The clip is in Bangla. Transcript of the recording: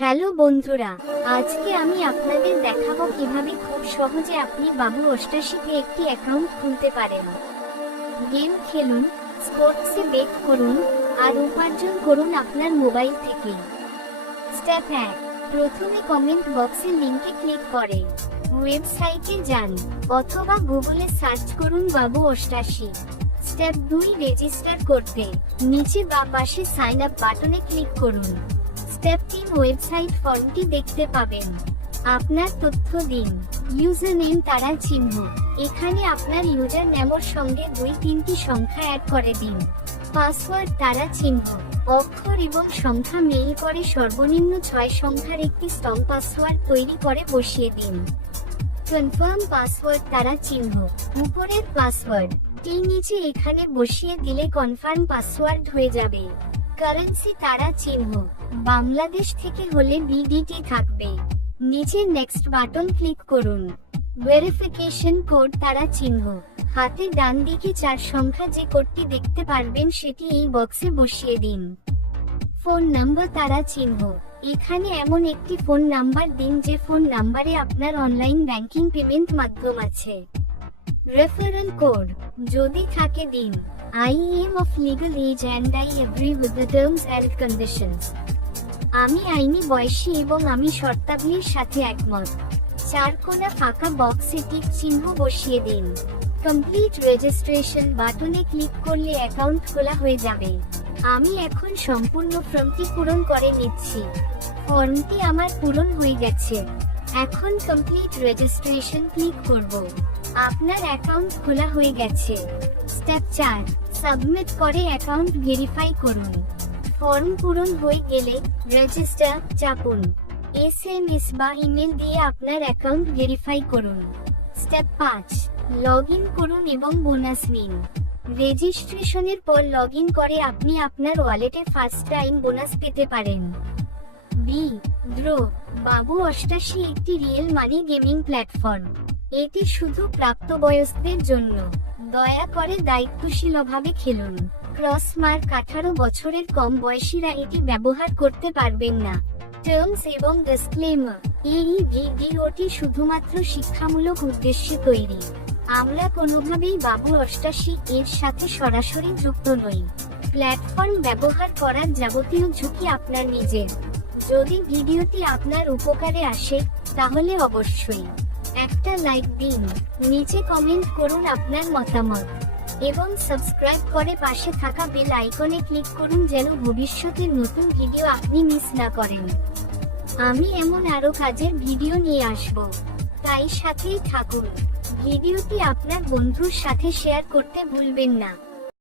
হ্যালো বন্ধুরা, আজকে আমি আপনাদের দেখাবো কীভাবে খুব সহজে আপনি বাবু অষ্টাশিতে একটি অ্যাকাউন্ট খুলতে পারেন। গেম খেলুন স্পোর্টসে বেট করুন, আর উপার্জন করুন আপনার মোবাইল থেকে। স্টেপ এক প্রথমে কমেন্ট বক্সের লিঙ্কে ক্লিক করে। ওয়েবসাইটে যান, অথবা গুগলে সার্চ করুন বাবু অষ্টাশি। স্টেপ দুই রেজিস্টার করতে। নিচে বা পাশে সাইন আপ বাটনে ক্লিক করুন। স্টেপ তিন ওয়েবসাইট ফর্মটি দেখতে পাবেন। আপনার তথ্য দিন। ইউজার নেম তারা চিহ্ন। এখানে আপনার ইউজার নেমর সঙ্গে দুই তিনটি সংখ্যা অ্যাড করে দিন। পাসওয়ার্ড তারা চিহ্ন। অক্ষর এবং সংখ্যা মেইল করে সর্বনিম্ন ছয় সংখ্যার একটি স্ট্রং পাসওয়ার্ড তৈরি করে বসিয়ে দিন। কনফার্ম পাসওয়ার্ড তারা চিহ্ন। উপরের পাসওয়ার্ড। টি নিচে এখানে বসিয়ে দিলে কনফার্ম পাসওয়ার্ড হয়ে যাবে। কারেন্সি তারা চিহ্ন। বাংলাদেশ থেকে হলে বিডিটি থাকবে। নিচে নেক্সট বাটন ক্লিক করুন। ভেরিফিকেশন কোড তারা চিহ্ন। হাতে ডান দিকে চার সংখ্যা যে কোডটি দেখতে পারবেন সেটি এই বক্সে বসিয়ে দিন। ফোন নাম্বার তারা চিহ্ন। এখানে এমন একটি ফোন নাম্বার দিন যে ফোন নাম্বারে আপনার অনলাইন ব্যাংকিং পেমেন্ট মাধ্যম আছে। রেফারেল কোড যদি থাকে দিন। I am of legal age and I agree with terms and conditions আমি আইনি বয়সী এবং আমি শর্তাবলীর সাথে একমত। চার কোণা ফাঁকা বক্সে টিক চিহ্ন বসিয়ে দিন। কমপ্লিট রেজিস্ট্রেশন বাটনে ক্লিক করলে অ্যাকাউন্ট খোলা হয়ে যাবে। আমি এখন সম্পূর্ণ ফর্মটি পূরণ করে নিচ্ছি। ফর্মটি আমার পূরণ হয়ে গেছে। এখন কমপ্লিট রেজিস্ট্রেশন ক্লিক করব। আপনার অ্যাকাউন্ট খোলা হয়ে গেছে। স্টেপ চার। সাবমিট করে অ্যাকাউন্ট ভেরিফাই করুন। ফর্ম পূরণ হয়ে গেলে রেজিস্টার চাপুন। এস এম এস বা ইমেল দিয়ে আপনার অ্যাকাউন্ট ভেরিফাই করুন। স্টেপ পাঁচ লগ ইন করুন এবং বোনাস নিন। রেজিস্ট্রেশনের পর লগ ইন করে আপনি আপনার ওয়ালেটে ফার্স্ট টাইম বোনাস পেতে পারেন। বি দ্রো বাবু অষ্টাশি একটি রিয়েল মানি গেমিং প্ল্যাটফর্ম। এটি শুধু প্রাপ্তবয়স্কদের জন্য। দয়া করে দায়িত্বশীলভাবে খেলুন। ক্রস মার্ক আঠারো বছরের কম বয়সীরা এটি ব্যবহার করতে পারবেন না। টার্মস এবং ডিসক্লেমার এই ভিডিওটি শুধুমাত্র শিক্ষামূলক উদ্দেশ্যে তৈরি। আমরা কোনোভাবেই বাবু অষ্টাশি এর সাথে সরাসরি যুক্ত নই। প্ল্যাটফর্ম ব্যবহার করার যাবতীয় ঝুঁকি আপনার নিজের। যদি ভিডিওটি আপনার উপকারে আসে, তাহলে অবশ্যই। একটা লাইক দিন। নিচে কমেন্ট করুন আপনার মতামত। এবং সাবস্ক্রাইব করে পাশে থাকা বেল আইকনে ক্লিক করুন যেন ভবিষ্যতের নতুন ভিডিও আপনি মিস না করেন। আমি এমন আরও কাজের ভিডিও নিয়ে আসব। তাই সাথেই থাকুন। ভিডিওটি আপনার বন্ধুর সাথে শেয়ার করতে ভুলবেন না।